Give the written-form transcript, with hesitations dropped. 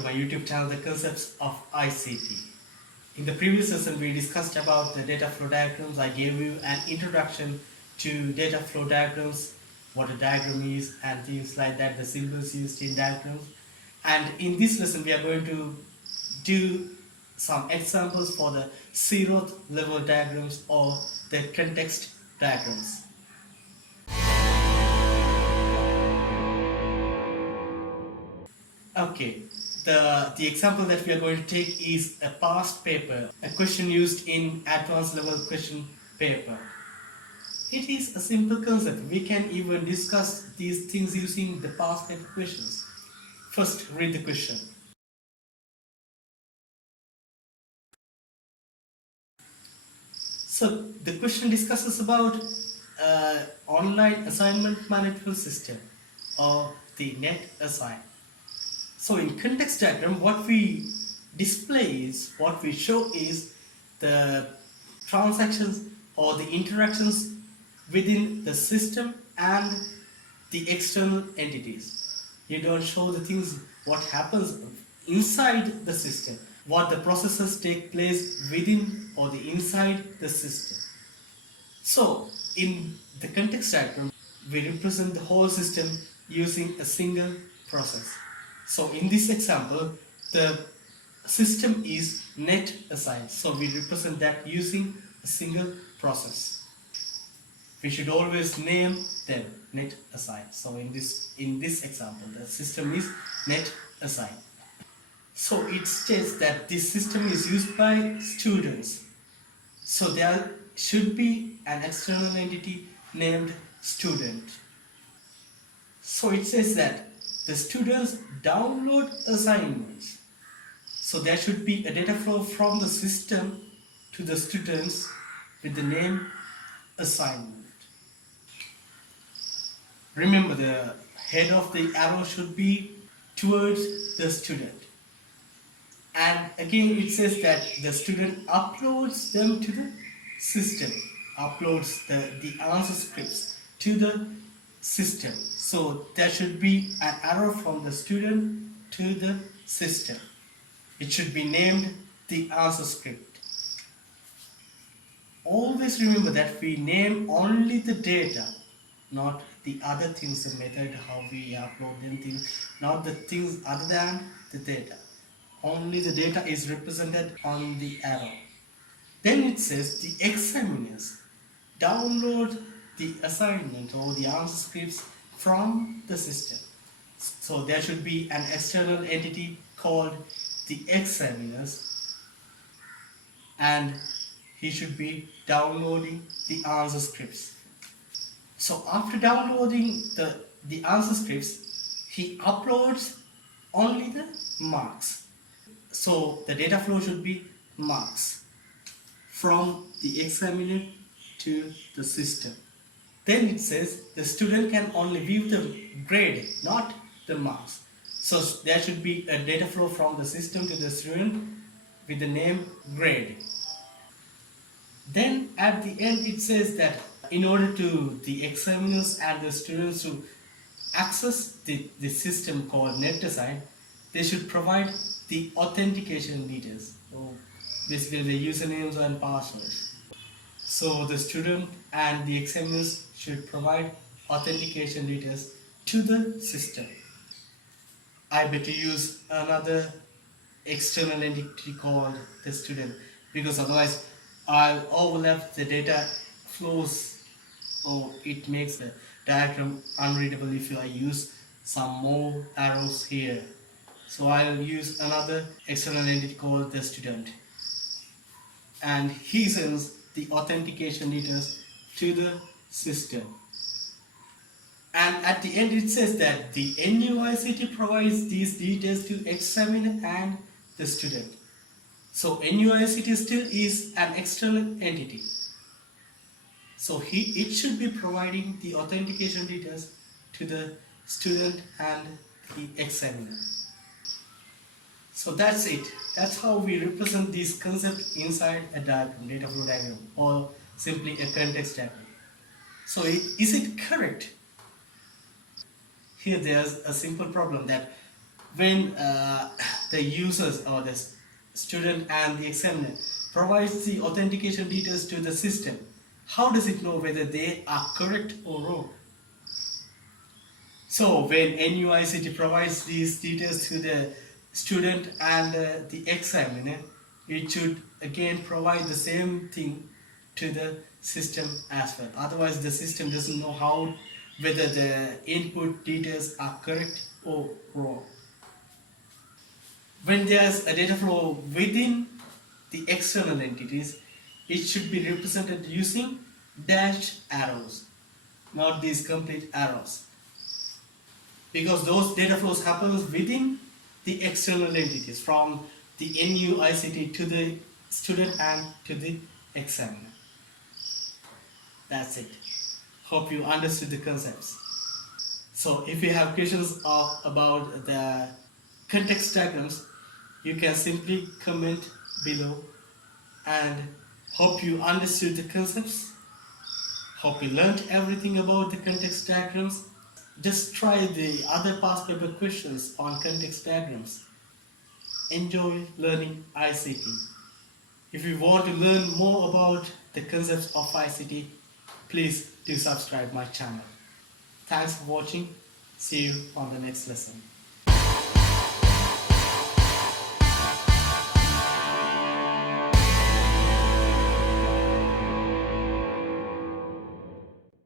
to my YouTube channel, The Concepts of ICT. In the previous lesson, we discussed about the data flow diagrams. I gave you an introduction to data flow diagrams, what a diagram is, and things like that, the symbols used in diagrams. And in this lesson, we are going to do some examples for the zeroth level diagrams or the context diagrams. Okay, the example that we are going to take is a past paper, a question used in advanced level question paper. It is a simple concept. We can even discuss these things using the past paper questions. First, read the question. So the question discusses about online assignment management system or the NetAssign. So in context diagram, what we display is, what we show is the transactions or the interactions within the system and the external entities. You don't show the things, what happens inside the system, what the processes take place within or the inside the system. So in the context diagram, we represent the whole system using a single process. So in this example, the system is NetAssign. So we represent that using a single process. We should always name them NetAssign. So in this example, the system is NetAssign. So it states that this system is used by students. So there should be an external entity named student. So it says that the students download assignments. So there should be a data flow from the system to the students with the name assignment. Remember, the head of the arrow should be towards the student. And again it says that the student uploads them to the system, uploads the answer scripts to the system. So there should be an arrow from the student to the system. It should be named the answer script. Always remember that we name only the data, not the other things, the method, how we upload them, things, not the things other than the data. Only the data is represented on the arrow. Then it says the examiners download the assignment or the answer scripts from the system. So there should be an external entity called the examiners, and he should be downloading the answer scripts. So after downloading the answer scripts, he uploads only the marks. So the data flow should be marks from the examiner to the system. Then it says the student can only view the grade, not the marks. So there should be a data flow from the system to the student with the name grade. Then at the end it says that in order to the examiners and the students to access the system called NetAssign, they should provide the authentication details. So basically the usernames and passwords. So the student and the examiners should provide authentication details to the system. I better use another external entity called the student, because otherwise I'll overlap the data flows, or it makes the diagram unreadable if I use some more arrows here. So I'll use another external entity called the student, and he sends the authentication details to the system. And at the end it says that the NUICT provides these details to examiner and the student. So NUICT still is an external entity. So it should be providing the authentication details to the student and the examiner. So that's it. That's how we represent this concept inside a diagram, data flow diagram, or simply a context diagram. So is it correct? Here there's a simple problem that when the users or the student and the examiner provides the authentication details to the system, how does it know whether they are correct or wrong? So when NUICT provides these details to the student and the examiner, it should again provide the same thing to the system as well. Otherwise, the system doesn't know how whether the input details are correct or wrong. When there's a data flow within the external entities, it should be represented using dashed arrows, not these complete arrows, because those data flows happens within the external entities from the NUICT to the student and to the examiner. That's it. Hope you understood the concepts. So if you have questions about the context diagrams, you can simply comment below, and hope you understood the concepts. Hope you learned everything about the context diagrams. Just try the other past paper questions on context diagrams. Enjoy learning ICT. If you want to learn more about the concepts of ICT, please do subscribe my channel. Thanks for watching. See you on the next lesson.